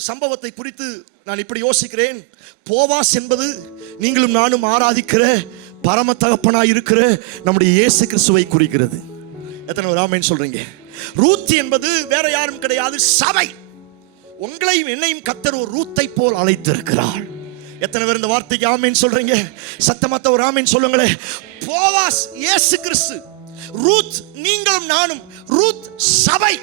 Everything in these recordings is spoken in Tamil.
சம்பவத்தை குறித்து நான் இப்படி யோசிக்கிறேன். போவாஸ் என்பது நீங்களும் நானும் ஆராதிக்கிற பரம தகப்பனாக இருக்கிற நம்முடைய இயேசு கிறிஸ்துவை குறிக்கிறது. எத்தனை ஒரு ஆமென் சொல்றீங்க? ரூத் என்பது வேற யாரும் கிடையாது சபை. உங்களையும் என்னையும் கத்தர் ஒரு ரூத்தை போல் அழைத்திருக்கிறார். எத்தனை பேர் இந்த வார்த்தைக்கு ஆமைன்னு சொல்றீங்க? சத்தமத்த ஒரு ஆமேன் சொல்லுங்களேன். போவாஸ் இயேசு கிறிஸ்து ரூத் நீங்களும் நானும் ரூத் சபை.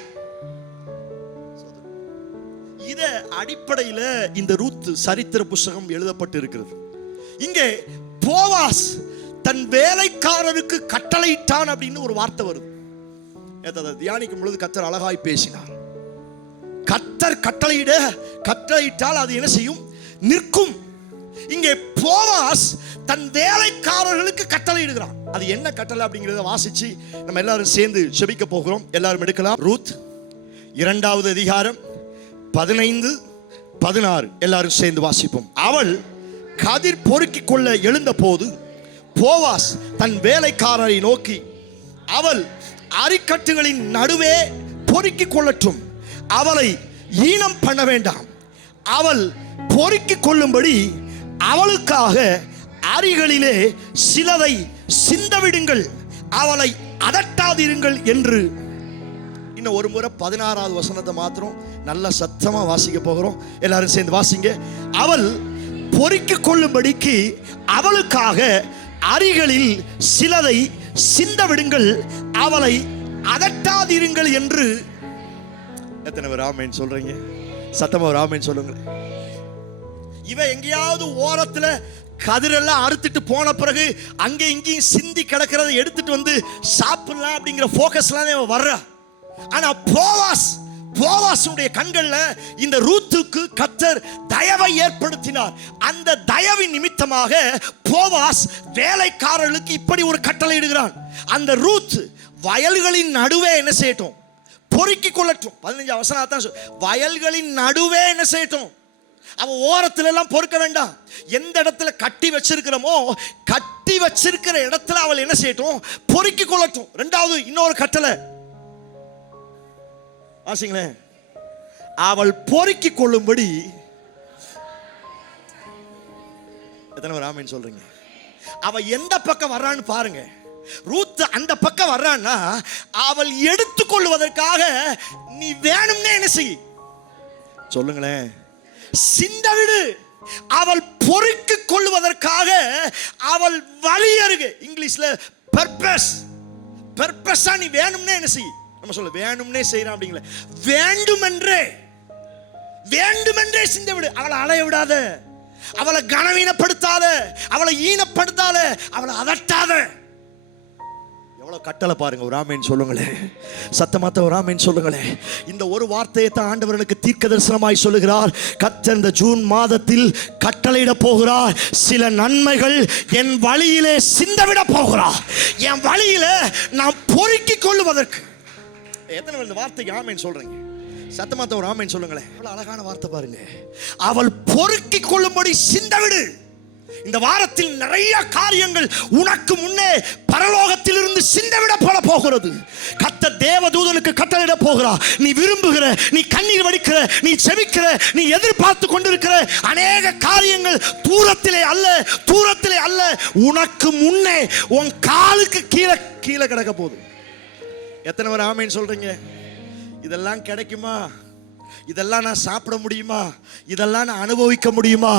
இத அடிப்படையில இந்த ரூத் சரித்திர புஸ்தகம் எழுதப்பட்டு இருக்கிறது இங்கே போவாஸ் தன் வேலைக்காரருக்கு கட்டளையிட்டான் அப்படின்னு ஒரு வார்த்தை வருது. தியானிக்கும் பொழுது கத்தர் அழகாய் பேசினார். கத்தர் கட்டளையிட கட்டளையிட்டால் அது என்ன செய்யும்? நிற்கும். இங்கே போவாஸ் தன் வேலைக்காரர்களுக்கு கட்டளையிடுகிறான். அது என்ன கட்டளை அப்படிங்கிறத வாசிச்சு நம்ம எல்லாரும் சேர்ந்து செபிக்க போகிறோம். எல்லாரும் எடுக்கலாம். ரூத் இரண்டாவது அதிகாரம். பதினைந்து பதினாறு எல்லாரும் சேர்ந்து வாசிப்போம். அவள் கதிர் பொறுக்கிக் கொள்ள எழுந்த போது போவாஸ் தன் வேலைக்காரரை நோக்கி அவள் அரிக்கட்டுகளின் நடுவே பொறுக்கிக் கொள்ளட்டும். அவளை ஈனம் பண்ண வேண்டாம். அவள் பொறுக்கிக் கொள்ளும்படி அவளுக்காக அரிகளிலே சிலதை சிந்தவிடுங்கள் அவளை அதட்டாதிருங்கள் என்று இன்னும் ஒரு முறை பதினாறாவது வசனத்தை மாத்திரம் நல்ல சத்தமா வாசிக்க போகிறோம். எல்லாரும் சேர்ந்து வாசிங்க. அவள் பொறுக்கிக் கொள்ளும்படிக்கு அவளுக்காக அரிகளில் சிலதை சிந்த விடுங்கள். அவளை அதட்டாதிருங்கள் என்று எத்தனை பேர் ஆமேன் சொல்றீங்க? சத்தமா ஒரு ஆமேன் சொல்லுங்க இவ எங்கேயாவது ஓரத்துல கதிரெல்லாம் அறுத்துட்டு போன பிறகு அங்கே இங்கேயும் சிந்தி கிடக்கிறத எடுத்துட்டு வந்து சாப்பிடலாம் அப்படிங்கிற ஃபோக்கஸ்லாம் வர்றா. ஆனா போவாஸ் போவாசுடைய கண்கள்ல இந்த ரூத்துக்கு கத்தர் தயவை ஏற்படுத்தினார். அந்த தயவின் நிமித்தமாக போவாஸ் வேலைக்காரர்களுக்கு இப்படி ஒரு கட்டளை இடுகிறான். அந்த ரூத் வயல்களின் நடுவே என்ன செய்யட்டும்? பொறுக்கி கொள்ளட்டும். பதினஞ்சு அவசரம் தான் வயல்களின் நடுவே என்ன செய்யட்டும்? அவன் ஓரத்துல எல்லாம் பொறுக்க வேண்டாம். எந்த இடத்துல கட்டி வச்சிருக்கிறோமோ கட்டி வச்சிருக்கிற இடத்துல அவள் என்ன செய்யட்டும்? பொறுக்கி கொள்ளட்டும். ரெண்டாவது இன்னொரு கட்டளை. வாசிங்களேன். அவள் பொறுக்கி கொள்ளும்படி எத்தனை ஒரு ஆமீன் சொல்றீங்க? அவ எந்த பக்கம் வர்றான்னு பாருங்க. ரூத் அந்த பக்கம் வர்றான்னா அவள் எடுத்துக்கொள்வதற்காக நீ வேணும்னே என்ன செய்? சொல்லுங்களேன். சிந்த விடு. அவள் பொறுக்கிக் கொள்வதற்காக அவள் வழி அருகு இங்கிலீஷ்ல பர்பஸ் பர்பஸா நீ வேணும்னே என்ன செய்? நம்ம சொல்ல வேணும்னே செய்யறான் அப்படிங்கள. வேண்டுமென்றே வேண்டுமென்றே சிந்த விடு அவளை அலைய விடாத. அவளை கனவீனப்படுத்தாத. அவளை ஈனப்படுத்தாத. அவளை அதட்டாத. எவ்வளவு கட்டளை பாருங்க ஒரு ஆமேன் சொல்லுங்களேன் சத்தமாத்த ஒரு ஆமேன் சொல்லுங்களேன் இந்த ஒரு வார்த்தையை தான் ஆண்டவர்களுக்கு தீர்க்க தரிசனமாய் சொல்லுகிறார். கத்த இந்த ஜூன் மாதத்தில் கட்டளையிட போகிறார். சில நன்மைகள் என் வழியிலே சிந்தவிட போகிறார். என் வழியில நான் பொறுக்கிக் கொள்ளுவதற்கு. எத்தனை பேர் இந்த வார்த்தைக்கு ஆமைன்னு சொல்றீங்க? சத்தமாத்த ஒரு ஆமைன்னு சொல்லுங்களேன். அவ்வளோ அழகான வார்த்தை பாருங்க. அவள் பொறுக்கி கொள்ளும்படி சிந்தவிடு. இந்த வாரத்தில் நிறைய காரியங்கள் உனக்கு முன்னே பரலோகத்திலிருந்து சிந்தவிட போல போகிறது. கத்த தேவதூதனுக்கு கட்டளிட போகிறா. நீ விரும்புகிற நீ கண்ணீர் வடிக்கிற நீ செவிக்கிற நீ எதிர்பார்த்து கொண்டிருக்கிற அநேக காரியங்கள் தூரத்திலே அல்ல தூரத்திலே அல்ல. உனக்கு முன்னே உன் காலுக்கு கீழே கீழே கிடக்க போகுது. எத்தனை பேர் ஆமைன்னு சொல்கிறீங்க இதெல்லாம் கிடைக்குமா? இதெல்லாம் நான் சாப்பிட முடியுமா? இதெல்லாம் நான் அனுபவிக்க முடியுமா?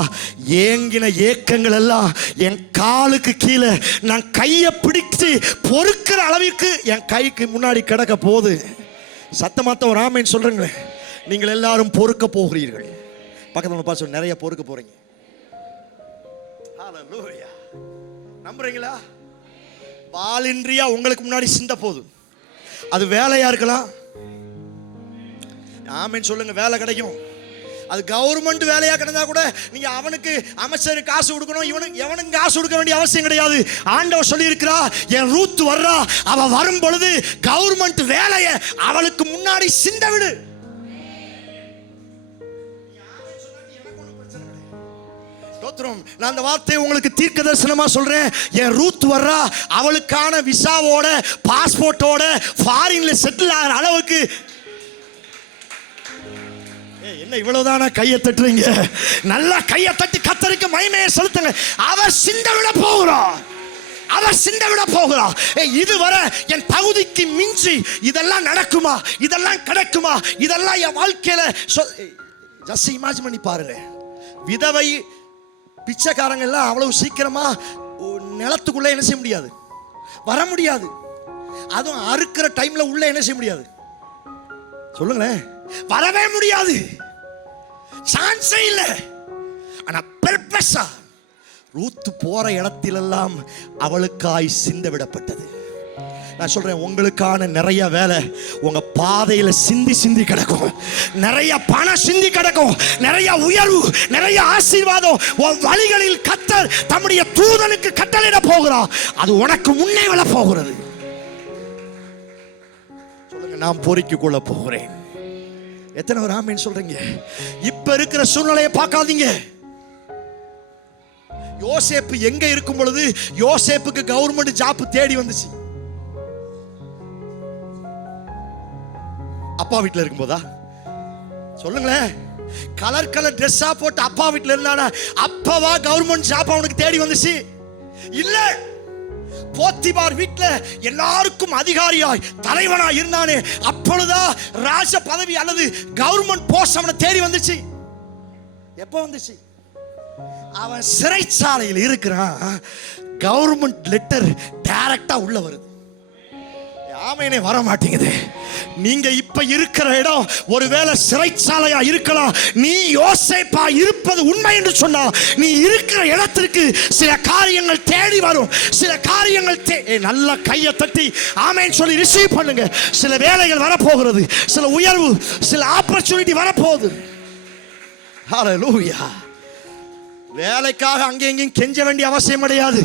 ஏங்கின ஏக்கங்கள் எல்லாம் என் காலுக்கு கீழே நான் கையை பிடிச்சு பொறுக்கிற அளவிற்கு என் கைக்கு முன்னாடி கிடக்க போகுது. சத்தமாத்த ஒரு ஆமைன்னு சொல்கிறேங்களேன் நீங்கள் எல்லாரும் பொறுக்க போகிறீர்கள். பக்கத்தில் பார்த்து நிறைய பொறுக்க போகிறீங்க நம்புறீங்களா? பாலின்றியா உங்களுக்கு முன்னாடி சிந்த போதும். அது வேலையா இருக்கலாம்? ஆமென் சொல்லுங்க வேலை கிடைக்கும். அது கவர்மெண்ட் வேலையா கிடந்தா கூட நீங்க அவனுக்கு அமைச்சர் காசு கொடுக்கணும் இவனுக்கு எவனுக்கு காசு கொடுக்க வேண்டிய அவசியம் கிடையாது. ஆண்டவர் சொல்லி இருக்கிறா என் ரூத் வர்றா அவ வரும் பொழுது கவர்மெண்ட் வேலையை அவளுக்கு முன்னாடி சிந்த விடு. ஸ்தோத்திரம். நான் அந்த வார்த்தையை உங்களுக்கு தீர்க்க தரிசனமா சொல்றேன். என் ரூத் வர்றா அவளுக்கான விசாவோட பாஸ்போர்ட்டோட ஃபாரின்ல செட்டில் ஆகிற அளவுக்கு. என்ன இவ்வளவுதானா கையை தட்டுறீங்க? நல்லா கையை தட்டி கத்தரிக்க மைமையை செலுத்துங்க. அவர் சிந்த விட போகிறோம் அவர் சிந்த விட போகிறா. ஏய், இதுவரை என் தகுதிக்கு மிஞ்சி இதெல்லாம் நடக்குமா? இதெல்லாம் கிடைக்குமா? இதெல்லாம் என் வாழ்க்கையில ஜஸ்ட் இமேஜின் பண்ணி பாருங்க. விதவை பிச்சைக்காரங்க எல்லாம் அவ்வளவு சீக்கிரமா நிலத்துக்குள்ளே நிலத்துக்குள்ள என்ன செய்ய முடியாது? வர முடியாது. அதுவும் அறுக்கிற டைம்ல உள்ள என்ன செய்ய முடியாது? சொல்லுங்களேன். வரவே முடியாது. சான்ஸே இல்லை. ஆனா பெர்பஸா ரூத்து போற இடத்திலெல்லாம் அவளுக்காய் சிந்த விடப்பட்டது. நான் சொல்கிறேன் உங்களுக்கான நிறைய வேலை உங்கள் பாதையில் சிந்தி சிந்தி கிடக்கும். நிறைய பணம் சிந்தி கிடக்கும். நிறைய உயர்வு நிறைய ஆசீர்வாதம். உன் வழிகளில் கத்தர் தம்முடைய தூதனுக்கு கட்டளையிட போகிறார். அது உனக்கு முன்னே விழ போகிறது. சொல்லுங்க நான் பொறிக்கு கொள்ள போகிறேன். எத்தனை ஒரு ஆமின்னு சொல்றீங்க? இப்ப இருக்கிற சூழ்நிலையை பார்க்காதீங்க. யோசேப்பு எங்க இருக்கும் பொழுது யோசேப்புக்கு கவர்மெண்ட் ஜாப் தேடி வந்துச்சு. அப்பா வீட்டில் இருக்கும்போதா? சொல்லுங்களேன். கலர் கலர் ட்ரெஸ்ஸா போட்டு அப்பா வீட்டில் இருந்தானா? அப்பவா கவர்மெண்ட் ஜாப் அவனுக்கு தேடி வந்துச்சு. இல்ல. போத்திபார் வீட்டில் எல்லாருக்கும் அதிகாரியாய் தலைவனா இருந்தானே. அப்பொழுதா ராஜ பதவி அல்லது கவர்மெண்ட் போஸ்ட் அவனை தேடி வந்துச்சு. எப்போ வந்துச்சு? அவன் சிறைச்சாலையில் இருக்கிறான். கவர்மெண்ட் லெட்டர் டைரக்டா உள்ள வருது. ஆமையினே வர மாட்டேங்குது நீங்க இப்ப இருக்கிற இடம் ஒருவேளை சிறைச்சாலையா இருக்கலாம். நீ யோசிப்பா இருப்பது உண்மை என்று சொன்னா நீ இருக்கிற இடத்திற்கு சில காரியங்கள் தேடி வரும். சில காரியங்கள் தே நல்ல கையை தட்டி ஆமைன்னு சொல்லி ரிசீவ் பண்ணுங்க. சில வேலைகள் வரப்போகிறது. சில உயர்வு சில ஆப்பர்ச்சுனிட்டி வரப்போகுது. வேலைக்காக அங்கே எங்கேயும் கெஞ்ச வேண்டிய அவசியம் கிடையாது.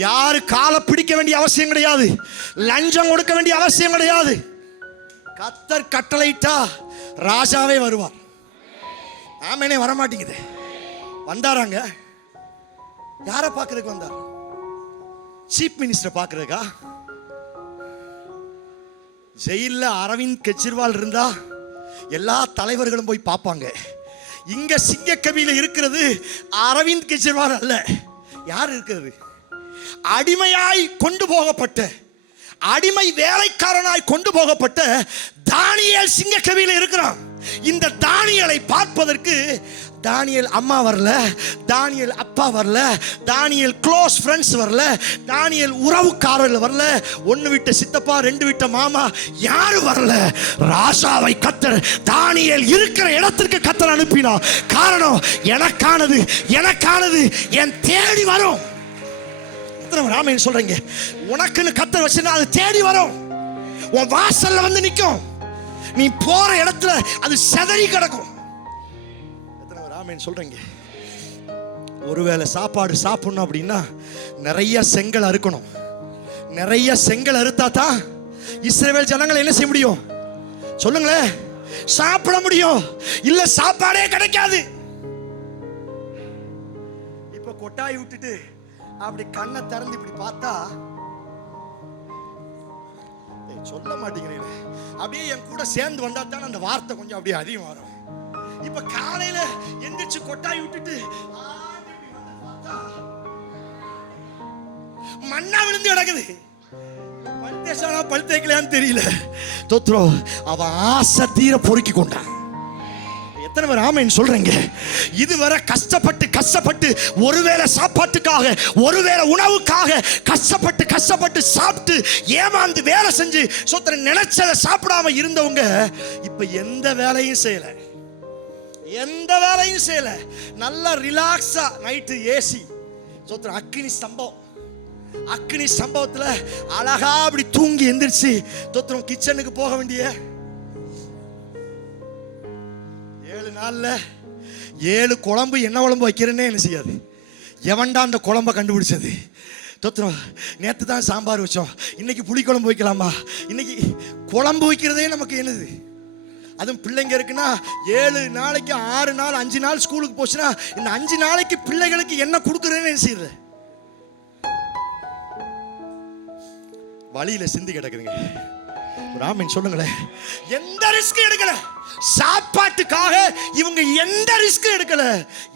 யாரு காலை பிடிக்க வேண்டிய அவசியம் கிடையாது. லஞ்சம் கொடுக்க வேண்டிய அவசியம் கிடையாது. கத்தர் கட்டளையிட்டா ராஜாவே வருவார். ஆமேனே வரமாட்டேங்குது. வந்தாராங்க? யாரை பார்க்கறதுக்கு வந்தார்? சீஃப் மினிஸ்டர் பார்க்கறதுக்கா? ஜெயில்ல அரவிந்த் கெஜ்ரிவால் இருந்தா எல்லா தலைவர்களும் போய் பார்ப்பாங்க. இங்க சிங்கக்கவியில் இருக்கிறது அரவிந்த் கெஜ்ரிவால் அல்ல. யார் இருக்கிறது? அடிமையாய் கொண்டு போகப்பட்ட அடிமை வேலைக்காரனாய் கொண்டு போகப்பட்ட தானியல் சிங்கக்கவியில் இருக்கிறான். இந்த தானியலை பார்ப்பதற்கு தானியல் அம்மா வரல தானியல் அப்பா வரல தானியல் க்ளோஸ் ஃப்ரெண்ட்ஸ் வரல தானியல் உறவுக்காரர்கள் வரல ஒன்று விட்ட சித்தப்பா ரெண்டு விட்ட மாமா யாரும் வரல? ராசாவை கத்தர் தானியல் இருக்கிற இடத்திற்கு கத்தர் அனுப்பினா காரணம் எனக்கானது எனக்கானது என் தேடி வரும். எத்தனை ராமையன் சொல்றீங்க. உனக்குன்னு கத்தர் வச்சுன்னா அது தேடி வரும். உன் வாசல்ல வந்து நிற்கும் நீ போற இடத்துல அது செதறி கிடக்கும். எத்தனை ராமையன் சொல்றீங்க. ஒருவேளை சாப்பாடு சாப்பிடணும் அப்படின்னா நிறைய செங்கல் அறுக்கணும். நிறைய செங்கல் அறுத்தா தான் இஸ்ரேவேல் ஜனங்கள் என்ன செய்ய முடியும்? சொல்லுங்களேன். சாப்பிட முடியும். இல்ல சாப்பாடே கிடைக்காது. இப்ப கொட்டாய் விட்டுட்டு அப்படி கண்ணை திறந்து இப்படி பார்த்தா சொல்ல மாட்டேங்கிறீங்க அப்படியே என் கூட சேர்ந்து வந்தா தான் அந்த வார்த்தை கொஞ்சம் அப்படியே அதிகம் வரும். இப்ப காலையில எந்திரிச்சு கொட்டாய் விட்டுட்டு மண்ணா விழுந்து கிடக்குது. பல்தேசானா பல்தேக்கலையான்னு தெரியல. தோத்ரோ அவன் ஆசை தீர பொறுக்கி கொண்டான். எத்தனை பேர் ஆமைன்னு சொல்றீங்க? இதுவரை கஷ்டப்பட்டு கஷ்டப்பட்டு ஒருவேளை சாப்பாட்டுக்காக ஒருவேளை உணவுக்காக கஷ்டப்பட்டு கஷ்டப்பட்டு சாப்பிட்டு ஏமாந்து வேலை செஞ்சு சொத்தனை நினைச்சதை சாப்பிடாம இருந்தவங்க இப்ப எந்த வேலையும் செய்யல. எந்த வேலையும் செய்யல. நல்லா ரிலாக்ஸா நைட்டு ஏசி சொத்தன அக்கினி ஸ்தம்பம். அக்னி சம்பவத்துல அழகா அப்படி தூங்கி எந்திரிச்சு தோத்திரம் கிச்சனுக்கு போக வேண்டிய ஏழு நாள்ல ஏழு குழம்பு என்ன குழம்பு வைக்கிறேன்னே என்ன செய்யாது. எவன்டா அந்த குழம்ப கண்டுபிடிச்சது? தோத்திரம் நேற்று தான் சாம்பார் வச்சோம். இன்னைக்கு புளிக்குழம்பு வைக்கலாமா? இன்னைக்கு குழம்பு வைக்கிறதே நமக்கு என்னது? அதுவும் பிள்ளைங்க இருக்குன்னா ஏழு நாளைக்கு ஆறு நாள் அஞ்சு நாள் ஸ்கூலுக்கு போச்சுன்னா இந்த அஞ்சு நாளைக்கு பிள்ளைகளுக்கு என்ன கொடுக்குறேன்னு என்ன செய்யுது வழியில சிந்தி கிடக்குதுங்க. ராமின் சொல்லுங்களேன் எந்த ரிஸ்க் எடுக்கல? சாப்பாட்டுக்காக இவங்க எந்த ரிஸ்க் எடுக்கல?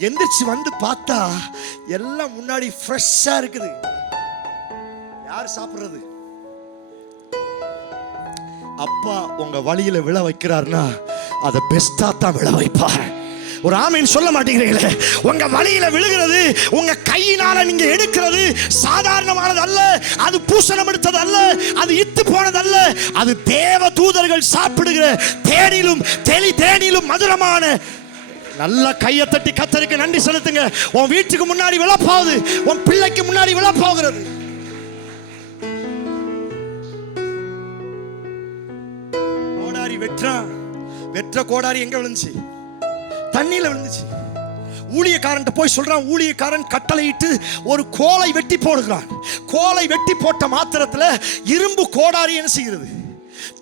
எந்திரிச்சு வந்து பார்த்தா எல்லாம் முன்னாடி ஃப்ரெஷ்ஷா இருக்குது. யார் சாப்பிடுறது? அப்பா உங்க வழியில விழ வைக்கிறாருன்னா அதை பெஸ்டா தான் விழ வைப்பார். ஒரு ஆமீன் சொல்ல மாட்டேங்கிறீங்களே உங்க வழியில விழுகிறது உங்க கையினால நீங்க எடுக்கிறது சாதாரணமானது அல்ல. அது பூசணம் எடுத்தது அல்ல அது இத்து போனது அல்ல. அது தேவ தூதர்கள் சாப்பிடுகிற தேனிலும் தெளி தேனிலும் மதுரமான நல்ல கையை தட்டி கத்தருக்கு நன்றி செலுத்துங்க. உன் வீட்டுக்கு முன்னாடி விழப்போகுது உன் பிள்ளைக்கு முன்னாடி விழப்போகிறது. கோடாரி வெற்றா வெற்ற கோடாரி எங்க விழுந்துச்சு? தண்ணியில் விழுந்துச்சு. ஊழியக்காரன்ட்ட போய் சொல்றான் ஊழியக்காரன் கட்டளையிட்டு ஒரு கோலை வெட்டி போடுகிறான். கோலை வெட்டி போட்ட மாத்திரத்தில் இரும்பு கோடாரி என்ன செய்கிறது?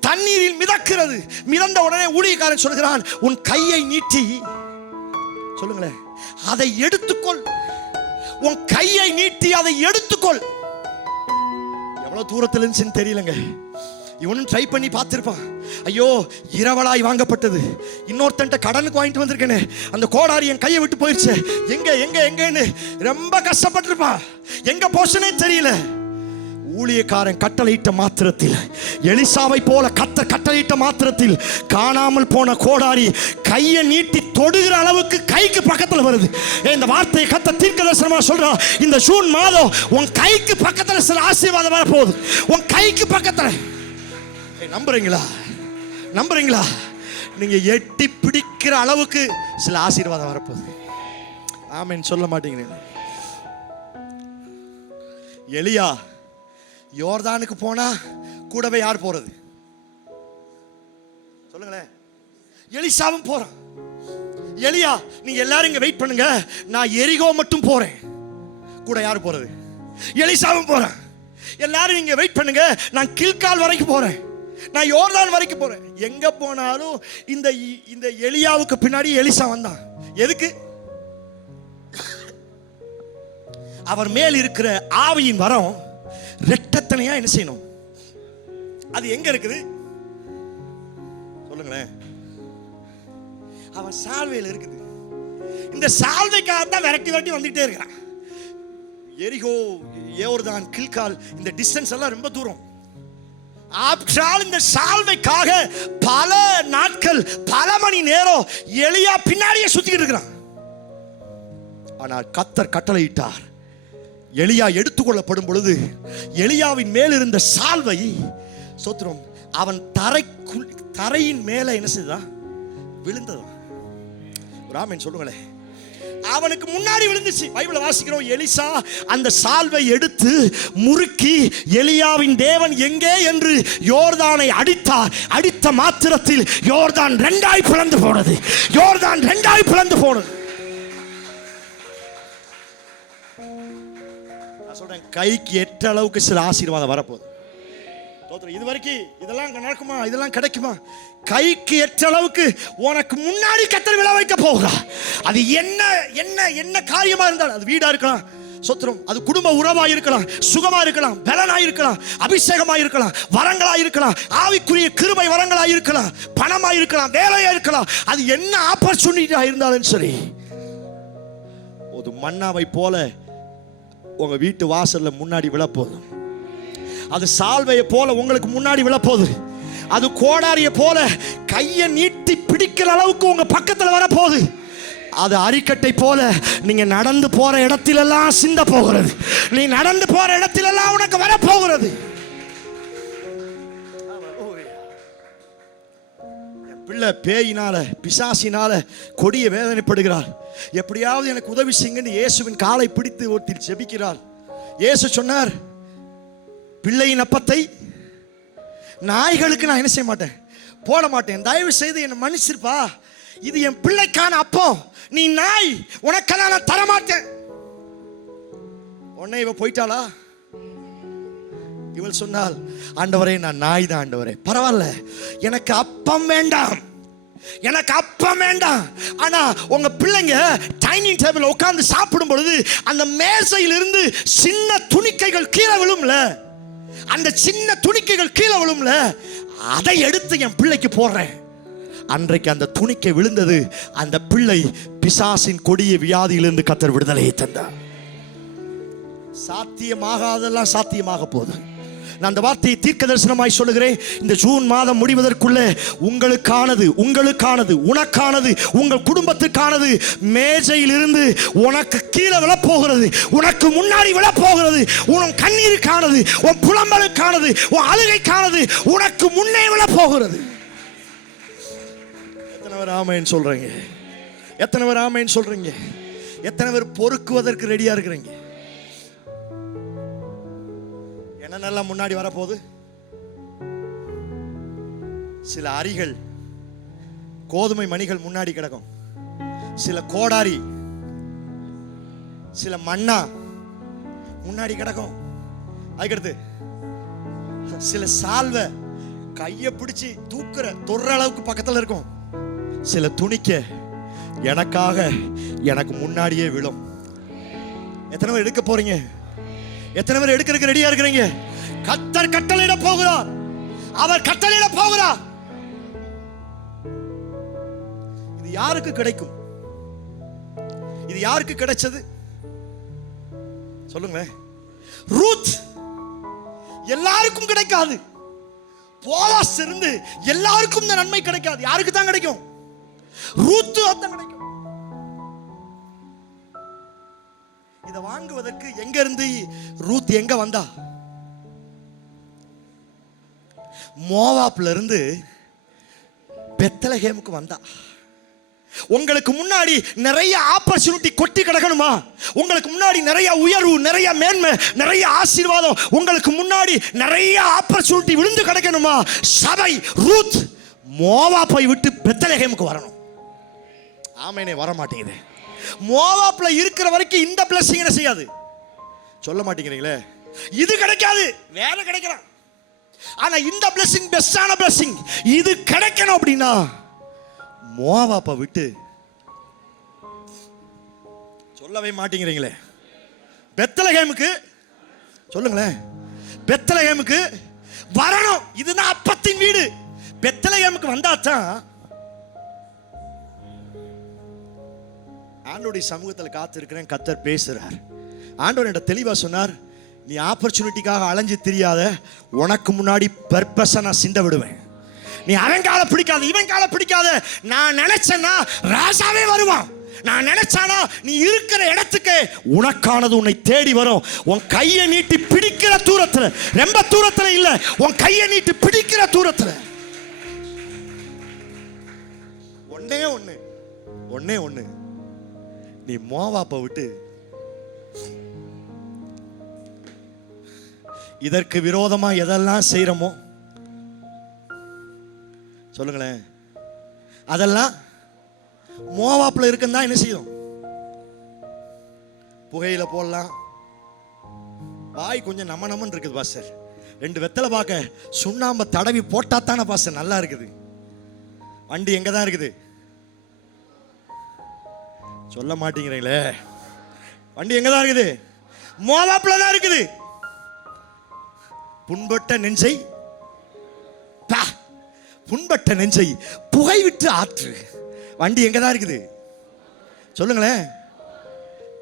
தண்ணீரில் மிதக்கிறது. மிதந்த உடனே ஊழியக்காரன் சொல்கிறான் உன் கையை நீட்டி. சொல்லுங்களேன். அதை எடுத்துக்கொள். உன் கையை நீட்டி அதை எடுத்துக்கொள். எவ்வளவு தூரத்தில் இருந்துச்சுன்னு தெரியலங்க. இவனும் ட்ரை பண்ணி பார்த்துருப்பான். ஐயோ இரவலாய் வாங்கப்பட்டது. இன்னொருத்தன்ட்ட கடனுக்கு வாங்கிட்டு வந்திருக்கேனே. அந்த கோடாரி என் கையை விட்டு போயிடுச்சு எங்க எங்க எங்கன்னு ரொம்ப கஷ்டப்பட்டிருப்பான். எங்க போஷனே தெரியல. ஊழியக்காரன் கட்டளையிட்ட மாத்திரத்தில் எலிசாவை போல கத்த கட்டளையிட்ட மாத்திரத்தில் காணாமல் போன கோடாரி கையை நீட்டி தொடுகிற அளவுக்கு கைக்கு பக்கத்தில் வருது. இந்த வார்த்தையை கத்த தீர்க்க தரிசனமாக சொல்றா? இந்த ஜூன் மாதம் உன் கைக்கு பக்கத்தில் சில ஆசீர்வாதம் வரப்போகுது. உன் கைக்கு பக்கத்தில். நம்புறீங்களா? நம்புறீங்களா? நீங்க எட்டி பிடிக்கிற அளவுக்கு சில ஆசீர்வாதம் வரப்போகுது. ஆமென் சொல்ல மாட்டேங்கிறீங்க. எலியா யோர்தானுக்கு போனா கூடவே யார் போறது? சொல்லுங்களேன். எலிசாவும் போறான். எலியா நீங்க எல்லாரும் இங்க வெயிட் பண்ணுங்க. நான் எரிகோ மட்டும் போறேன். கூட யார் போறது? எலிசாவும் போறேன். எல்லாரும் இங்க வெயிட் பண்ணுங்க. நான் கில்கால் வரைக்கும் போறேன். நான் யோர்தான் வரைக்கும் போறேன் எங்க போனாலும் இந்த இந்த எலியாவுக்கு பின்னாடி எலிசா வந்தான் எதுக்கு அவர் மேல் இருக்கிற ஆவியின் வரம் ரெட்டத்தனையா என்ன செய்யணும் அது எங்க இருக்குது சொல்லுங்களேன் அவன் சால்வையில் இருக்குது இந்த சால்வைக்காக தான் விரட்டி விரட்டி வந்துகிட்டே இருக்கிறான் எரிகோ ஏவர்தான் கில்கால் இந்த டிஸ்டன்ஸ் எல்லாம் ரொம்ப தூரம் ஆப்டால் இந்த சால்வைக்காக பல நாட்கள் பல மணி நேரம் எளியா பின்னாடியே சுத்திக்கிட்டு இருக்கிறான். ஆனால் கத்தர் கட்டளையிட்டார். எளியா எடுத்துக்கொள்ளப்படும் பொழுது எளியாவின் மேல் இருந்த சால்வை சோத்திரம் அவன் தரைக்குள் தரையின் மேலே என்ன செய்தான்? விழுந்தது ராமன் சொல்லுங்களேன். அவனுக்கு முன்னாடி விழுந்துச்சு. பைபிள வாசிக்கிறோம். எலிசா அந்த சால்வை எடுத்து முறுக்கி எலியாவின் தேவன் எங்கே என்று யோர்தானை அடித்தார். அடித்த மாத்திரத்தில் யோர்தான் ரெண்டாய் பிளந்து போனது. யோர்தான் ரெண்டாய் பிளந்து போனது. நான் சொல்றேன் கைக்கு எட்ட அளவுக்கு சில ஆசீர்வாதம் வரப்போகுது. இது வரைக்கும் இதெல்லாம் நடக்குமா? இதெல்லாம் கிடைக்குமா? கைக்கு எட்ட அளவுக்கு உனக்கு முன்னாடி கத்தர் விழா வைக்க போகிறா. அது என்ன என்ன என்ன காரியமா இருந்தாலும் அது வீடா இருக்கலாம் சொத்துரும் அது குடும்ப உறவா இருக்கலாம் சுகமா இருக்கலாம் பலனா இருக்கலாம் அபிஷேகமா இருக்கலாம் வரங்களா இருக்கலாம் ஆவிக்குரிய கிருபை வரங்களா இருக்கலாம் பணமா இருக்கலாம் வேலையா இருக்கலாம் அது என்ன ஆப்பர்ச்சுனிட்டியா இருந்தாலும் சரி. ஒரு மன்னாவை போல உங்க வீட்டு வாசல்ல முன்னாடி விழப்போகுது அது சால்வையை போல உங்களுக்கு முன்னாடி விழப்போகுது. அது கோடாரிய போல கையை நீட்டி பிடிக்கிற அளவுக்கு உங்க பக்கத்தில் வரப்போகுது. அது அரிக்கட்டை போல நீங்க நடந்து போற இடத்திலெல்லாம் சிந்த போகிறது. நீ நடந்து போற இடத்திலெல்லாம் உனக்கு வரப்போகிறது. பிள்ளை பேயினால பிசாசினால கொடிய வேதனைப்படுகிறார் எப்படியாவது எனக்கு உதவி செய்யுங்கன்னு இயேசுவின் காலை பிடித்து ஒருத்தர் ஜெபிக்கிறார். இயேசு சொன்னார் பிள்ளையின் அப்பத்தை நாய்களுக்கு நான் என்ன செய்ய மாட்டேன்? போட மாட்டேன். தயவு செய்து என்னை மன்னிச்சிருப்பா. இது என் பிள்ளைக்கான அப்பம். நீ நாய் உனக்கெல்லாம் நான் தரமாட்டேன். உன்னை இவ போயிட்டாளா? இவள் சொன்னால் ஆண்டவரே நான் நாய் தான் ஆண்டவரே. பரவாயில்ல. எனக்கு அப்பம் வேண்டாம். எனக்கு அப்பம் வேண்டாம். ஆனா உங்க பிள்ளைங்க டைனிங் டேபிள் உட்காந்து சாப்பிடும் பொழுது அந்த மேசையிலிருந்து சின்ன துணிக்கைகள் கீழே விழும்ல. அந்த சின்ன துணிக்கைகள் கீழே விழும்ல அதை எடுத்து என் பிள்ளைக்கு போடுறேன். அன்றைக்கு அந்த துணிக்கை விழுந்தது அந்த பிள்ளை பிசாசின் கொடிய வியாதியிலிருந்து கத்தர் விடுதலையை தந்தார். சாத்தியமாகாதெல்லாம் சாத்தியமாக போகுது. நான் அந்த வார்த்தையை தீர்க்க தரிசனமாய் சொல்லுகிறேன். இந்த ஜூன் மாதம் முடிவதற்குள்ள உங்களுக்கானது உங்களுக்கானது உனக்கானது உங்கள் குடும்பத்துக்கானது மேஜையிலிருந்து உனக்கு கீழே விழப்போகிறது உனக்கு முன்னாடி விழப்போகிறது உன் கண்ணீருக்கானது உன் புலம்பலுக்கானது உன் அழுகைக்கானது உனக்கு முன்னே விழப்போகிறது. எத்தனை பேர் ஆமைன்னு சொல்றீங்க? எத்தனை பேர் ஆமைன்னு சொல்றீங்க? எத்தனை பேர் பொறுக்குவதற்கு ரெடியா இருக்கிறீங்க? ஜன்னல்லாம் முன்னாடி வரப்போகுது. சில அரிகள் கோதுமை மணிகள் முன்னாடி கிடக்கும். சில கோடாரி சில மண்ணா முன்னாடி கிடக்கும். அதுக்கடுத்து சில சால்வ கையை பிடிச்சி தூக்குற தொடுற அளவுக்கு பக்கத்தில் இருக்கும். சில துணிக்க எனக்காக எனக்கு முன்னாடியே விழும். எத்தனை பேர் எடுக்க போறீங்க? எத்தனை பேர் எடுக்கிறதுக்கு ரெடியா இருக்கிறீங்க? கத்தர் கட்டளையிட போகிறார். அவர் கட்டளையிட போகிறார். இது யாருக்கு கிடைக்கும்? இது யாருக்கு கிடைச்சது? சொல்லுங்க ரூத் எல்லாருக்கும் கிடைக்காது. போவாஸ் இருந்து எல்லாருக்கும் இந்த நன்மை கிடைக்காது. யாருக்கு தான் கிடைக்கும்? ரூத்து தான் கிடைக்கும். இதை வாங்குவதற்கு எங்க இருந்து ரூத் எங்க வந்தா? மோவாப்ல இருந்து பெத்தலகேமுக்கு வந்தா. உங்களுக்கு முன்னாடி நிறைய ஆப்பர்ச்சுனிட்டி கொட்டி கிடக்கணுமா? உங்களுக்கு முன்னாடி நிறைய உயர்வு நிறைய மேன்மை நிறைய ஆசீர்வாதம் உங்களுக்கு முன்னாடி நிறைய ஆப்பர்ச்சுனிட்டி விழுந்து கிடக்கணுமா? சபை ரூத் மோவாப்பை விட்டு பெத்தலகேமுக்கு வரணும். ஆமைனே வர மாட்டேங்குது மோவாப்பில் இருக்கிற வரைக்கும் இந்த பிளஸ் என்ன செய்யாது? சொல்ல மாட்டேங்கிறீங்களே? இது கிடைக்காது. வேலை கிடைக்கிறான் ஆனா இந்த blessing பெஸ்டான blessing இது கிடைக்கணும் அப்படின்னா மோவாப்பை விட்டு சொல்லவே மாட்டேங்கிறீங்களே. பெத்தலகேமுக்கு சொல்லுங்களேன். பெத்தலகேமுக்கு வரணும். இதுதான் அப்பத்தின் வீடு. பெத்தலகேமுக்கு வந்தாதான் ஆண்டோடைய சமூகத்தில் காத்திருக்கிறேன் கத்தர் பேசுறார். ஆண்டோர் என்கிட்ட தெளிவா சொன்னார் நீ ஆப்பர்ச்சுனிட்டிக்காக அலைஞ்சு தெரியாத உனக்கு முன்னாடி பர்பஸை நான் சிந்த விடுவேன். நீ அவன் காலை பிடிக்காத இவன் காலை பிடிக்காத. நான் நினைச்சேன்னா ராசாவே வருவான். நான் நினைச்சானா நீ இருக்கிற இடத்துக்கு உனக்கானது உன்னை தேடி வரும். உன் கையை நீட்டி பிடிக்கிற தூரத்தில் ரொம்ப தூரத்தில் இல்லை உன் கையை நீட்டி பிடிக்கிற தூரத்தில். ஒன்னே ஒன்று ஒன்னே ஒன்று நீ மோவாப்பை விட்டு இதற்கு விரோதமாக எதெல்லாம் செய்கிறோமோ சொல்லுங்களேன். அதெல்லாம் மோவாப்பில் இருக்குன்னு தான் என்ன செய்யும்? புகையில் போடலாம். வாய் கொஞ்சம் நம்ம நம்மன்னு இருக்குது பாஸ்டர். ரெண்டு வெத்தலை பார்க்க சுண்ணாம்பை தடவி போட்டால் தானே பாஸ்டர் நல்லா இருக்குது. வண்டி எங்கே தான் இருக்குது? சொல்ல மாட்டேங்கிறீங்களே. வண்டி எங்கே தான் இருக்குது? மோவாப்பில் தான் இருக்குது. புண்பட்ட நெஞ்சை. பா, புண்பட்ட நெஞ்சை புகை விட்டு ஆற்று. வண்டி எங்க தான் இருக்குது? சொல்லுங்களேன்.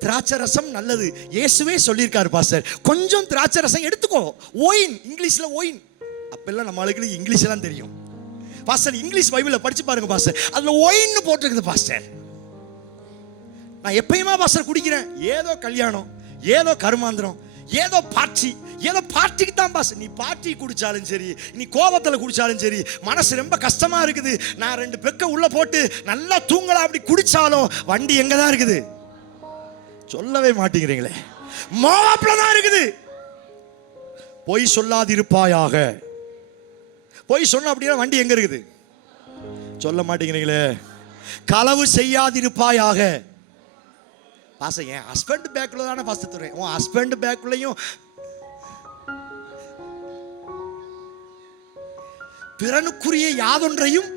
திராட்சை ரசம் நல்லது. இயேசுவே சொல்லியிருக்காரு பாஸ்டர். கொஞ்சம் திராட்சை ரசம் எடுத்துக்கோ. ஓயின் இங்கிலீஷில் ஓயின். அப்பெல்லாம் நம்ம ஆளுக்கு இங்கிலீஷ் தான் தெரியும். பாஸ்டர் இங்கிலீஷ் பைபிளில் படிச்சு பாருங்க பாஸ்டர். அதில் ஒயின்னு போட்டிருக்குது பாஸ்டர். நான் எப்பயுமா பாஸ்டர் குடிக்கிறேன். ஏதோ கல்யாணம் ஏதோ கருமாந்திரம். ஏதோ பார்ட்டி ஏதோ பார்ட்டிக்கு தான் பாஸ் நீ பார்ட்டி குடித்தாலும் சரி நீ கோபத்தில் குடித்தாலும் சரி மனசு ரொம்ப கஷ்டமாக இருக்குது. நான் ரெண்டு பெக்க உள்ளே போட்டு நல்லா தூங்கலாம். அப்படி குடித்தாலும் வண்டி எங்கே தான் இருக்குது? சொல்லவே மாட்டேங்கிறீங்களே. மாப்பிள்ள தான் இருக்குது. பொய் சொல்லாதிருப்பாயாக. பொய் சொன்ன அப்படின்னா வண்டி எங்கே இருக்குது? சொல்ல மாட்டேங்கிறீங்களே. களவு செய்யாதிருப்பாயாக. பாச என் ஹஸ்பண்ட் பேக்கில் தானே ஃபஸ்ட்டு தருவேன் உன் ஹஸ்பண்ட் பேக்குள்ளேயும் பிறனுக்குரிய யாதொன்றையும்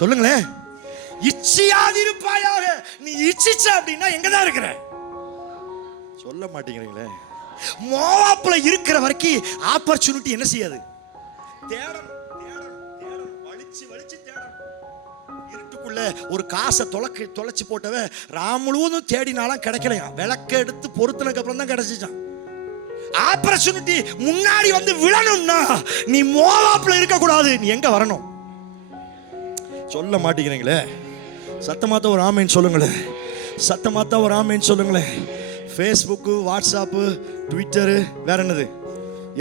சொல்லுங்களேன். இச்சியாதிருப்பாயாக. நீ இச்சிச்ச அப்படின்னா எங்க தான் இருக்கிற? சொல்ல மாட்டேங்கிறீங்களே. மோவாப்புல இருக்கிற வரைக்கும் ஆப்பர்ச்சுனிட்டி என்ன செய்யாது? தேவை தேடணும். இருட்டுக்குள்ள ஒரு காசை தொலைக்க தொலைச்சி போட்டவன் ராம் முழுவதும் தேடினாலும் கிடைக்கலையா விளக்க எடுத்து பொருத்தினக்கு அப்புறம் தான் கிடைச்சிச்சான் ஆப்பர்ச்சுனிட்டி முன்னாடி வந்து விழணும்னா நீ மோவாப்பில் இருக்கக்கூடாது. நீ எங்கே வரணும்? சொல்ல மாட்டேங்கிறீங்களே. சத்தமாத்த ஒரு ஆமைன்னு சொல்லுங்களேன் சத்தமாத்த ஒரு ஆமைன்னு சொல்லுங்களேன் ஃபேஸ்புக்கு வாட்ஸ்அப்பு ட்விட்டரு வேற என்னது?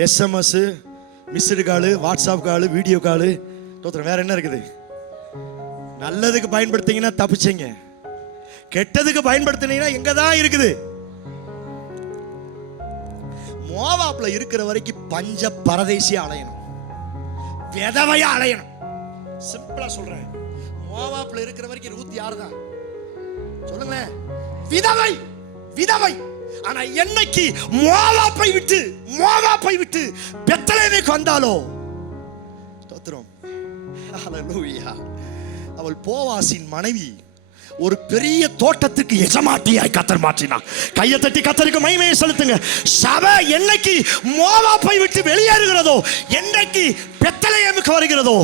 SMS missed call WhatsApp call video call தோத்திரம் வேற என்ன இருக்குது? நல்லதுக்கு பயன்படுத்திங்கன்னா தப்பிச்சிங்க. கெட்டதுக்கு பயன்படுத்தினீங்கன்னா எங்க தான் இருக்குது. மோவாப்ல இருக்கிற வரைக்கும் பஞ்ச பரதேசியா அலையணும். விதவையா அலையணும். சிம்பிளா சொல்றேன். மோவாப்ல இருக்கிற வரைக்கும் ரூத் யாரு தான். சொல்லுங்களேன். விதவை விதவை. ஆனா என்னைக்கு மோவாப்பை விட்டு மோவாப்பை விட்டு பெத்தலேமைக்கு வந்தாலோ? தோத்துறோம் ஹalleluya அவள் போவாசின் மனைவி ஒரு பெரிய தோட்டத்துக்கு எஜமாட்டியாய் கத்தர் மாற்றினார். கையை தட்டி கத்தருக்கு மகிமையை செலுத்துங்க. சபை என்னைக்கு மோவாப்பை விட்டு வெளியேறுகிறதோ என்னைக்கு பெத்தலையமுக்கு வருகிறதோ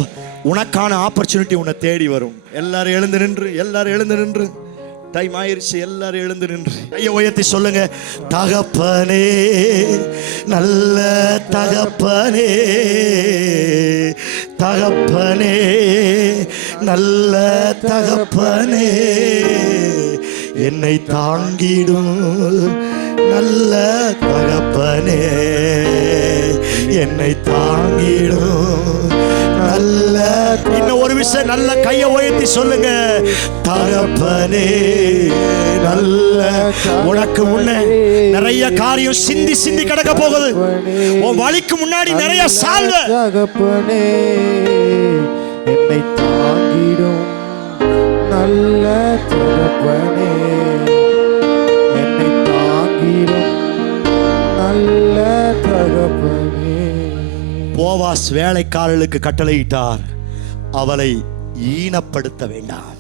உனக்கான ஆப்பர்ச்சுனிட்டி உன்னை தேடி வரும். எல்லாரும் எழுந்து நின்று எல்லாரும் எழுந்து நின்று. டைம் ஆயிருச்சு எல்லாரும் எழுந்து நின்று. கையை உயர்த்தி சொல்லுங்க. தகப்பனே நல்ல தகப்பனே தகப்பனே நல்ல தகப்பனே என்னை தாங்கிடும் நல்ல தகப்பனே என்னை தாங்கிடும் நல்ல இன்னும் ஒரு விஷயம் நல்ல கையை உயர்த்தி சொல்லுங்க. தகப்பனே நல்ல உனக்கு முன்ன நிறைய காரியம் சிந்தி சிந்தி கிடக்க போகுது. உன் வழிக்கு முன்னாடி நிறைய சால்வ. தகப்பனே என்னை என்னை தாங்கிடும் நல்ல தகப்பனே போவாஸ் வேலைக்காரர்களுக்கு கட்டளையிட்டார் அவளை ஈனப்படுத்த வேண்டாம்.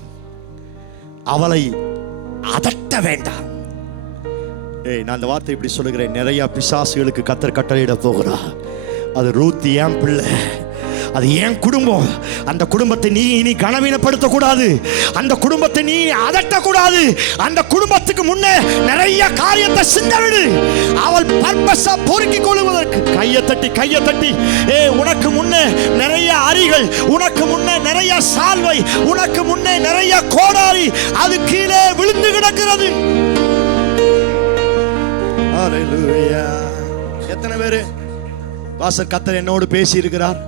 அவளை அதட்ட வேண்டாம். ஏய் நான் அந்த வார்த்தை இப்படி சொல்லுகிறேன். நிறைய பிசாசுகளுக்கு கத்தர் கட்டளையிட போகிறா அது ரூத்தி ஏன் பிள்ளை. அது ஏன் குடும்பம்? அந்த குடும்பத்தை நீ இனி கனவீனப்படுத்த கூடாது அந்த குடும்பத்தை நீ அதட்டக்கூடாது. அந்த குடும்பத்துக்கு முன்னே நிறைய காரியத்தை சிந்தவிடு. அவள் பர்பஸா பொறுக்கிக் கொள்வதற்கு கையை தட்டி கையை தட்டி. ஏ உனக்கு முன்னே நிறைய அரிகள் உனக்கு முன்னே நிறைய சால்வை உனக்கு முன்னே நிறைய கோடாரி அது கீழே விழுந்து கிடக்கிறது. எத்தனை பேரு? வாசர் கத்தர் என்னோடு பேசி இருக்கிறார்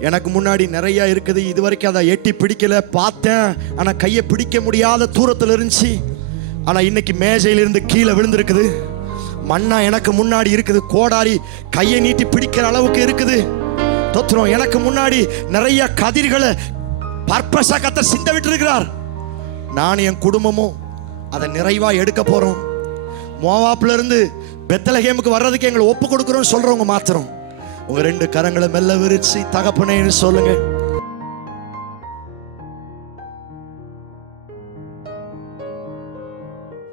எனக்கு முன்னாடி நிறைய இருக்குது. இது வரைக்கும் அதை எட்டி பிடிக்கல பார்த்தேன். ஆனால் கையை பிடிக்க முடியாத தூரத்தில் இருந்துச்சு. ஆனால் இன்னைக்கு மேஜையிலிருந்து கீழே விழுந்திருக்குது. மண்ணா எனக்கு முன்னாடி இருக்குது. கோடாரி கையை நீட்டி பிடிக்கிற அளவுக்கு இருக்குது. தொத்துறோம். எனக்கு முன்னாடி நிறைய கதிர்களை பர்பஸா கத்த சிந்த விட்டுருக்கிறார் நான் என் குடும்பமும் அதை நிறைவா எடுக்க போறோம். மோவாப்புல இருந்து பெத்தலகேமுக்கு வர்றதுக்கு எங்களை ஒப்பு கொடுக்குறோம் சொல்றவங்க மாத்திரம். உங்க ரெண்டு கரங்களை மெல்ல விரிச்சு தகப்பனேன்னு சொல்லுங்க.